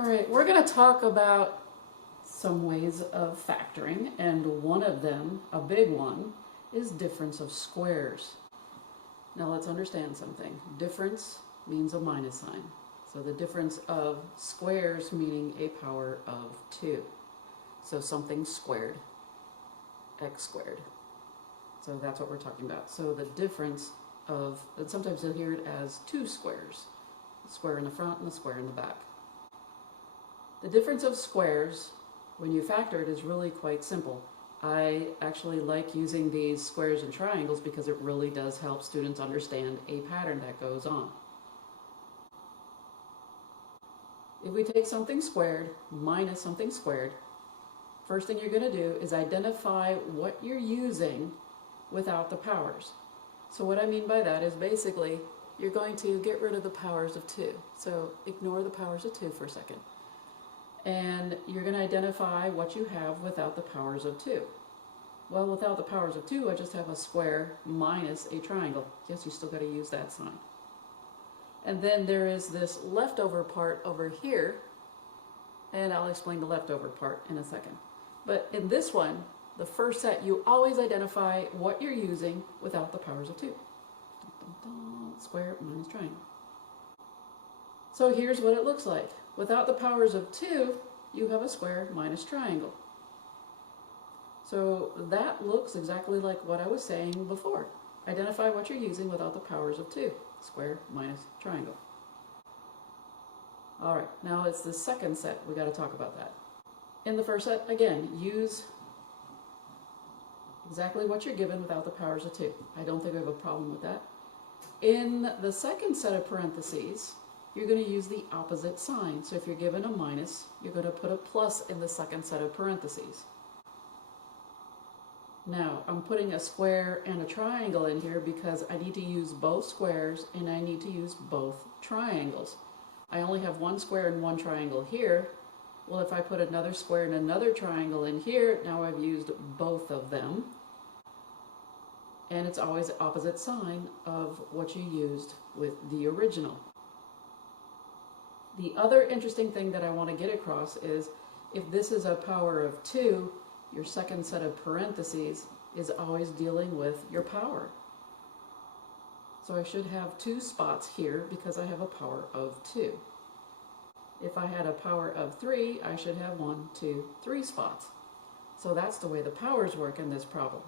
All right, we're going to talk about some ways of factoring, and one of them, a big one, is difference of squares. Now let's understand something. Difference means a minus sign. So the difference of squares meaning a power of 2. So something squared, x squared. So that's what we're talking about. So the difference of, and sometimes you'll hear it as 2 squares. A square in the front and a square in the back. The difference of squares, when you factor it, is really quite simple. I actually like using these squares and triangles because it really does help students understand a pattern that goes on. If we take something squared minus something squared, first thing you're going to do is identify what you're using without the powers. So what I mean by that is basically you're going to get rid of the powers of 2. So ignore the powers of 2 for a second. And you're going to identify what you have without the powers of 2. Well, without the powers of 2, I just have a square minus a triangle. Yes, you still got to use that sign. And then there is this leftover part over here, and I'll explain the leftover part in a second. But in this one, the first set, you always identify what you're using without the powers of 2. Dun, dun, dun, square minus triangle. So here's what it looks like. Without the powers of 2, you have a square minus triangle. So that looks exactly like what I was saying before. Identify what you're using without the powers of 2. Square minus triangle. All right, now it's the second set. We got to talk about that. In the first set, again, use exactly what you're given without the powers of 2. I don't think we have a problem with that. In the second set of parentheses, you're going to use the opposite sign. So if you're given a minus, you're going to put a plus in the second set of parentheses. Now, I'm putting a square and a triangle in here because I need to use both squares and I need to use both triangles. I only have one square and one triangle here. Well, if I put another square and another triangle in here, now I've used both of them. And it's always the opposite sign of what you used with the original. The other interesting thing that I want to get across is if this is a power of 2, your second set of parentheses is always dealing with your power. So I should have 2 spots here because I have a power of 2. If I had a power of 3, I should have 1, 2, 3 spots. So that's the way the powers work in this problem.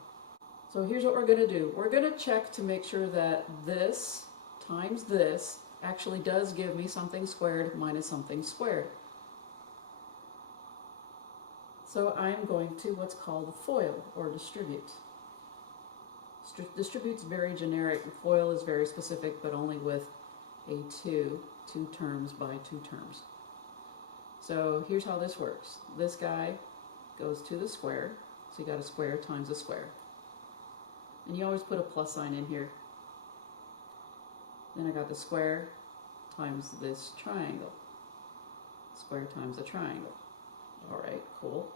So here's what we're going to do. We're going to check to make sure that this times this actually does give me something squared minus something squared. So I'm going to what's called FOIL, or distribute. Distribute's very generic. FOIL is very specific, but only with a 2 terms by 2 terms. So here's how this works. This guy goes to the square, so you got a square times a square. And you always put a plus sign in here. Then I got the square times this triangle. Square times a triangle. All right, cool.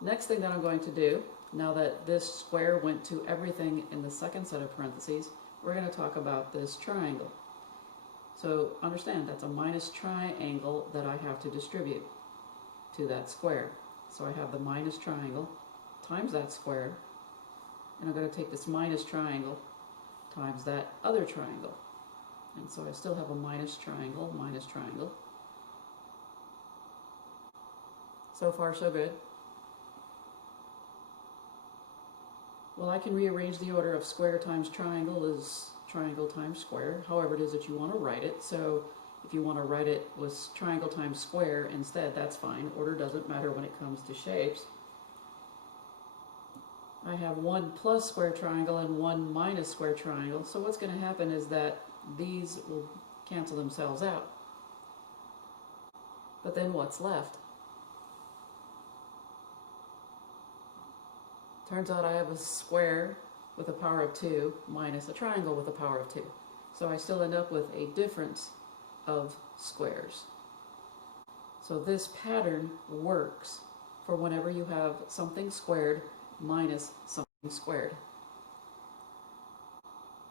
Next thing that I'm going to do, now that this square went to everything in the second set of parentheses, we're going to talk about this triangle. So understand, that's a minus triangle that I have to distribute to that square. So I have the minus triangle times that square, and I'm going to take this minus triangle times that other triangle. And so I still have a minus triangle, minus triangle. So far, so good. Well, I can rearrange the order of square times triangle is triangle times square, however it is that you want to write it. So if you want to write it with triangle times square instead, that's fine. Order doesn't matter when it comes to shapes. I have 1 plus square triangle and 1 minus square triangle. So what's going to happen is that these will cancel themselves out. But then what's left? Turns out I have a square with a power of 2 minus a triangle with a power of 2. So I still end up with a difference of squares. So this pattern works for whenever you have something squared minus something squared.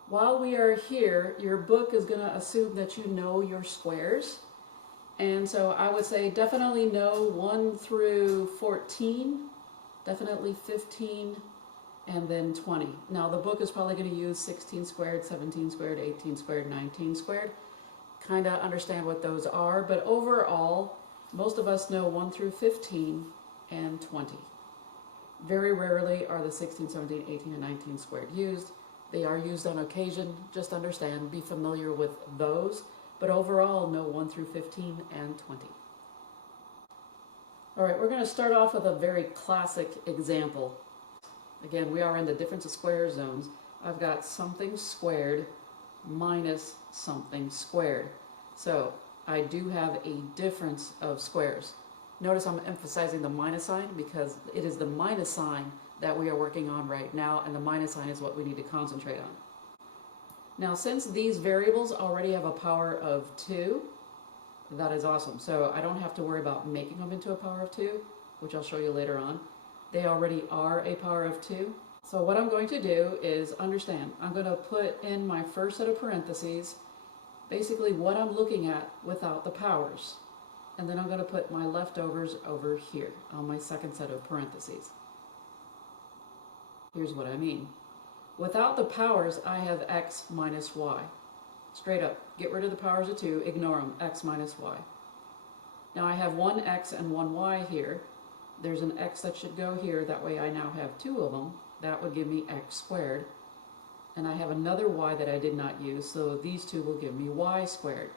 While we are here, your book is going to assume that you know your squares, And so I would say definitely no 1 through 14, definitely 15, and then 20. Now the book is probably going to use 16 squared, 17 squared, 18 squared, 19 squared. Kind of understand what those are, but overall, most of us know 1 through 15 and 20. Very rarely are the 16, 17, 18, and 19 squared used. They are used on occasion. Just understand, be familiar with those. But overall, know 1 through 15 and 20. All right, we're going to start off with a very classic example. Again, we are in the difference of squares zones. I've got something squared minus something squared. So I do have a difference of squares. Notice I'm emphasizing the minus sign because it is the minus sign that we are working on right now, and the minus sign is what we need to concentrate on. Now, since these variables already have a power of 2, that is awesome. So I don't have to worry about making them into a power of 2, which I'll show you later on. They already are a power of 2. So what I'm going to do is understand. I'm going to put in my first set of parentheses basically what I'm looking at without the powers. And then I'm going to put my leftovers over here on my second set of parentheses. Here's what I mean. Without the powers, I have x minus y. Straight up, get rid of the powers of 2, ignore them, x minus y. Now I have one x and one y here. There's an x that should go here, that way I now have 2 of them. That would give me x squared. And I have another y that I did not use, so these 2 will give me y squared.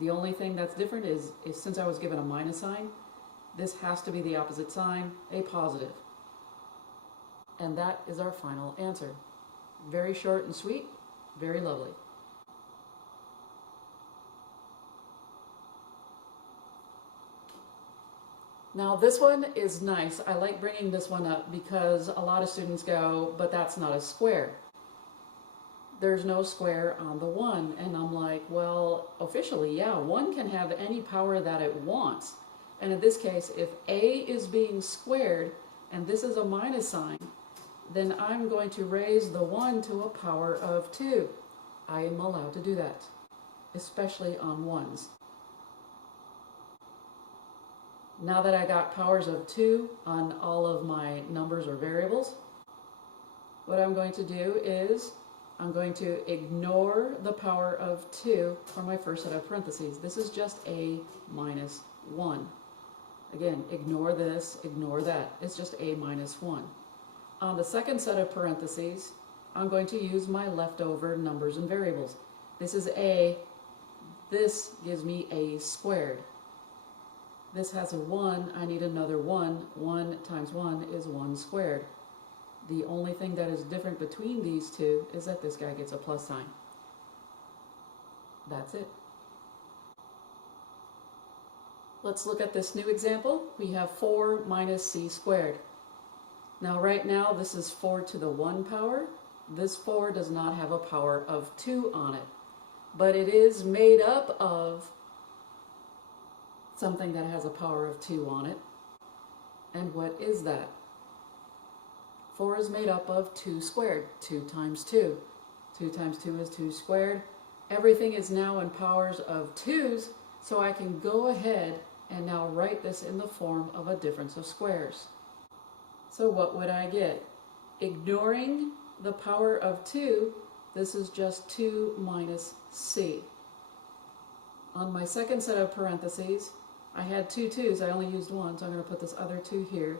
The only thing that's different is since I was given a minus sign, this has to be the opposite sign, a positive. And that is our final answer. Very short and sweet, very lovely. Now this one is nice. I like bringing this one up because a lot of students go, but that's not a square. There's no square on the 1. And I'm like, well, officially, yeah, 1 can have any power that it wants. And in this case, if a is being squared and this is a minus sign, then I'm going to raise the 1 to a power of 2. I am allowed to do that, especially on 1s. Now that I got powers of 2 on all of my numbers or variables, what I'm going to do is I'm going to ignore the power of 2 for my first set of parentheses. This is just a minus 1. Again, ignore this, ignore that. It's just a minus 1. On the second set of parentheses, I'm going to use my leftover numbers and variables. This is a, this gives me a squared. This has a 1, I need another 1. 1 times 1 is 1 squared. The only thing that is different between these two is that this guy gets a plus sign. That's it. Let's look at this new example. We have 4 minus c squared. Now right now this is 4 to the 1 power. This 4 does not have a power of 2 on it, but it is made up of something that has a power of 2 on it. And what is that? 4 is made up of 2 squared, 2 times 2. 2 times 2 is 2 squared. Everything is now in powers of 2's, so I can go ahead and now write this in the form of a difference of squares. So what would I get? Ignoring the power of 2, this is just 2 minus c. On my second set of parentheses, I had 2 2's, I only used 1, so I'm going to put this other 2 here.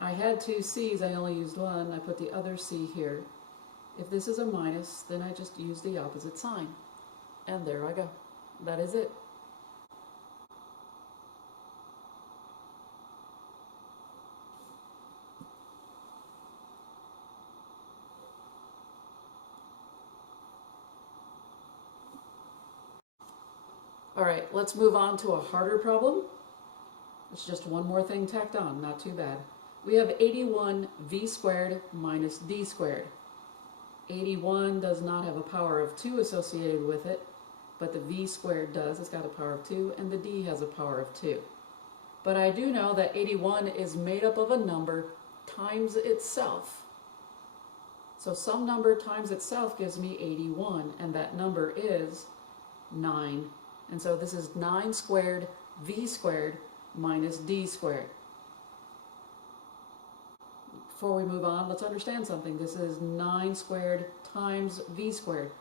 I had 2 c's, I only used 1, I put the other c here. If this is a minus, then I just use the opposite sign. And there I go. That is it. All right, let's move on to a harder problem. It's just one more thing tacked on, not too bad. We have 81 v squared minus d squared. 81 does not have a power of 2 associated with it, but the v squared does. It's got a power of 2, and the d has a power of 2. But I do know that 81 is made up of a number times itself. So some number times itself gives me 81, and that number is 9 And so this is 9 squared v squared minus d squared. Before we move on, let's understand something. This is 9 squared times v squared.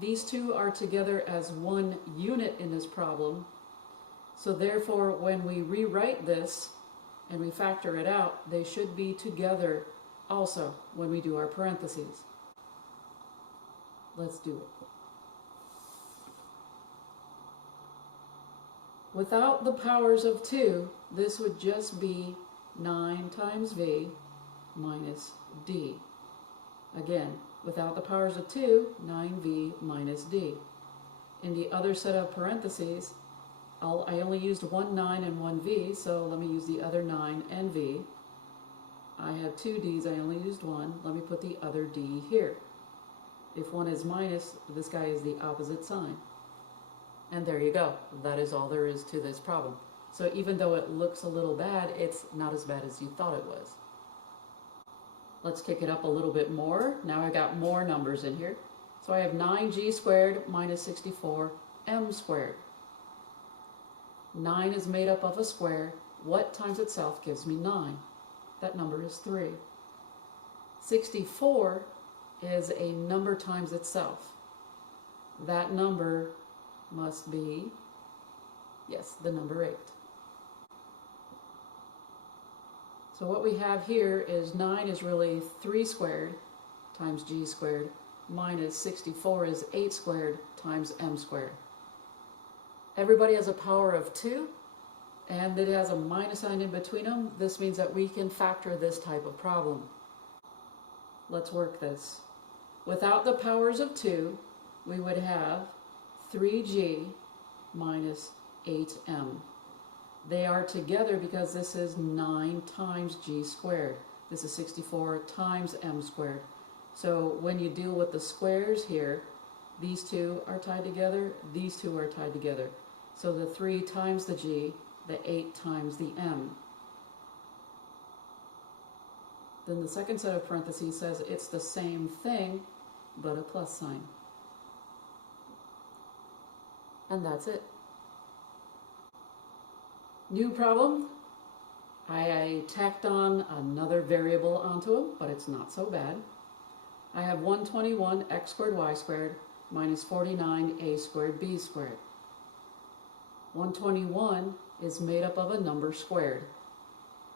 These two are together as one unit in this problem. So therefore, when we rewrite this and we factor it out, they should be together also when we do our parentheses. Let's do it. Without the powers of 2, this would just be 9 times v minus d. Again, without the powers of 2, 9v minus d. In the other set of parentheses, I only used one 9 and one v, so let me use the other 9 and v. I have two d's, I only used one. Let me put the other d here. If one is minus, this guy is the opposite sign. And there you go. That is all there is to this problem. So even though it looks a little bad, it's not as bad as you thought it was. Let's kick it up a little bit more. Now I got more numbers in here. So I have 9g squared minus 64m squared. 9 is made up of a square. What times itself gives me 9? That number is 3. 64 is a number times itself. That number must be, yes, the number 8. So what we have here is 9 is really 3 squared times g squared minus 64 is 8 squared times m squared. Everybody has a power of 2, and it has a minus sign in between them. This means that we can factor this type of problem. Let's work this. Without the powers of 2, we would have 3g minus 8m. They are together because this is 9 times g squared. This is 64 times m squared. So when you deal with the squares here, these two are tied together, these two are tied together. So the 3 times the g, the 8 times the m. Then the second set of parentheses says it's the same thing, but a plus sign. And that's it. New problem. I tacked on another variable onto them, but it's not so bad. I have 121 x squared y squared minus 49a squared b squared. 121 is made up of a number squared.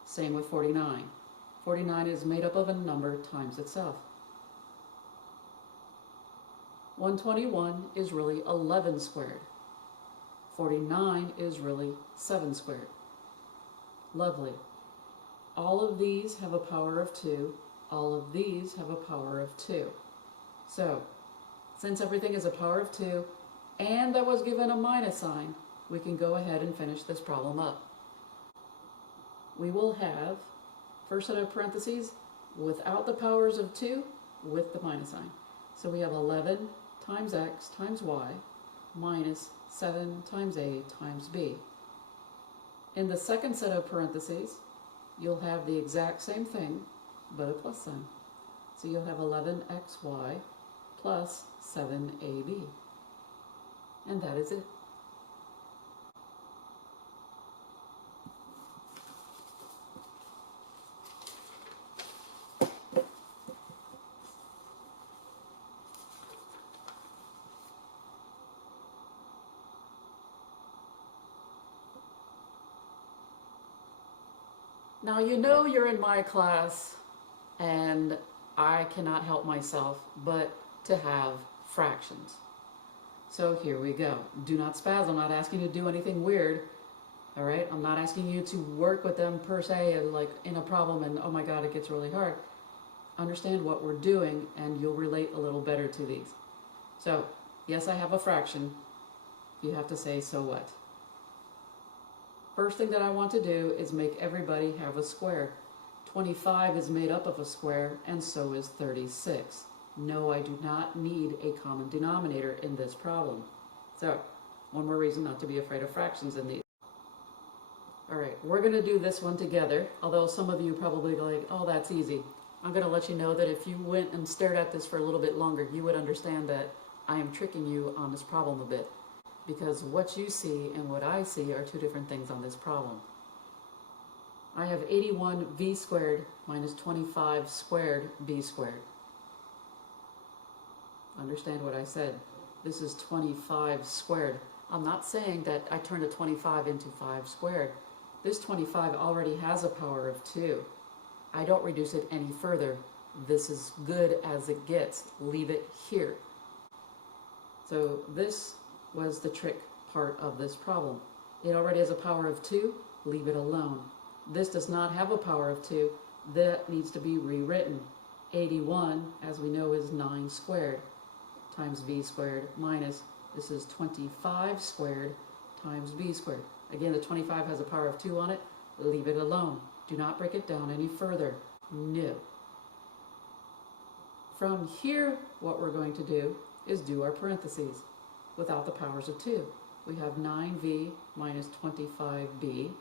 Same with 49. 49 is made up of a number times itself. 121 is really 11 squared. 49 is really 7 squared. Lovely. All of these have a power of 2. All of these have a power of 2. So, since everything is a power of 2, and I was given a minus sign, we can go ahead and finish this problem up. We will have, first set of parentheses, without the powers of 2, with the minus sign. So we have 11 times x times y minus 7 times a times b. In the second set of parentheses, you'll have the exact same thing, but a plus sign. So you'll have 11xy plus 7ab. And that is it. Now you know you're in my class, and I cannot help myself but to have fractions. So here we go. Do not spaz. I'm not asking you to do anything weird. All right? I'm not asking you to work with them per se, like in a problem and oh my God, it gets really hard. Understand what we're doing and you'll relate a little better to these. So, yes, I have a fraction. You have to say, so what? First thing that I want to do is make everybody have a square. 25 is made up of a square, and so is 36. No, I do not need a common denominator in this problem. So, one more reason not to be afraid of fractions in these. Alright, we're going to do this one together, although some of you probably go like, oh, that's easy. I'm going to let you know that if you went and stared at this for a little bit longer, you would understand that I am tricking you on this problem a bit. because what you see and what I see are two different things on this problem. I have 81v squared minus 25 squared b squared. Understand what I said. This is 25 squared. I'm not saying that I turned a 25 into 5 squared. This 25 already has a power of 2. I don't reduce it any further. This is good as it gets. Leave it here. So this was the trick part of this problem. It already has a power of 2. Leave it alone. This does not have a power of 2. That needs to be rewritten. 81, as we know, is 9 squared times v squared minus, this is 25 squared times b squared. Again, the 25 has a power of 2 on it. Leave it alone. Do not break it down any further. No. From here, what we're going to do is do our parentheses without the powers of 2. We have 9v minus 25b.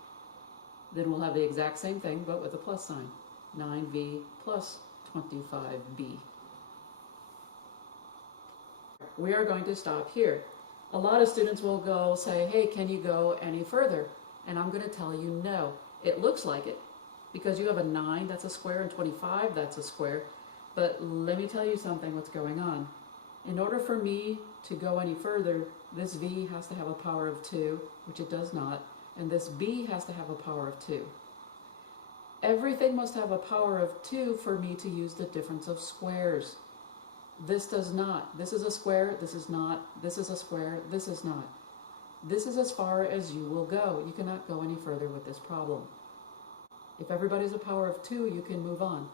Then we'll have the exact same thing, but with a plus sign. 9v plus 25b. We are going to stop here. A lot of students will go say, hey, can you go any further? And I'm going to tell you no. It looks like it, because you have a 9, that's a square, and 25, that's a square. But let me tell you something, what's going on. In order for me to go any further, this v has to have a power of 2, which it does not, and this b has to have a power of 2. Everything must have a power of 2 for me to use the difference of squares. This does not. This is a square, this is not. This is a square, this is not. This is as far as you will go. You cannot go any further with this problem. If everybody's a power of 2, you can move on.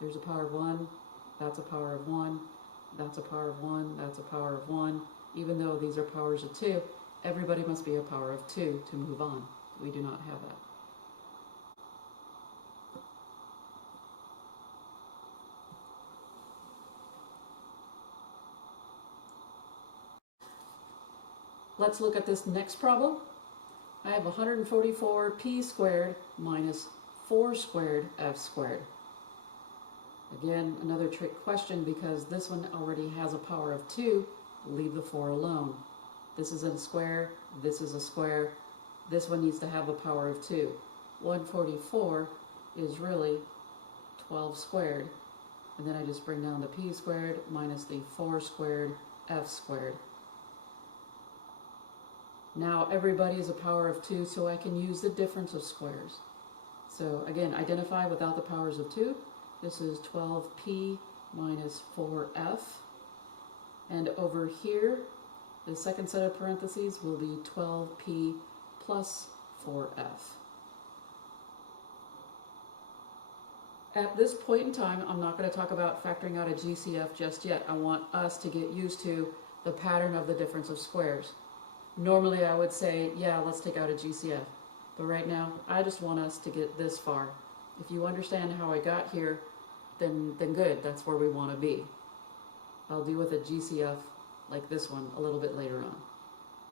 There's a power of 1, that's a power of 1, that's a power of 1, that's a power of 1. Even though these are powers of 2, everybody must be a power of 2 to move on. We do not have that. Let's look at this next problem. I have 144p squared minus 4 squared f squared. Again, another trick question, because this one already has a power of 2. Leave the 4 alone. This is a square, this is a square. This one needs to have a power of 2. 144 is really 12 squared. And then I just bring down the p squared minus the 4 squared f squared. Now everybody is a power of 2, so I can use the difference of squares. So again, identify without the powers of 2. This is 12p minus 4f. And over here, the second set of parentheses will be 12p plus 4f. At this point in time, I'm not going to talk about factoring out a GCF just yet. I want us to get used to the pattern of the difference of squares. Normally I would say, yeah, let's take out a GCF. But right now, I just want us to get this far. If you understand how I got here, then good, that's where we want to be. I'll deal with a GCF like this one a little bit later on.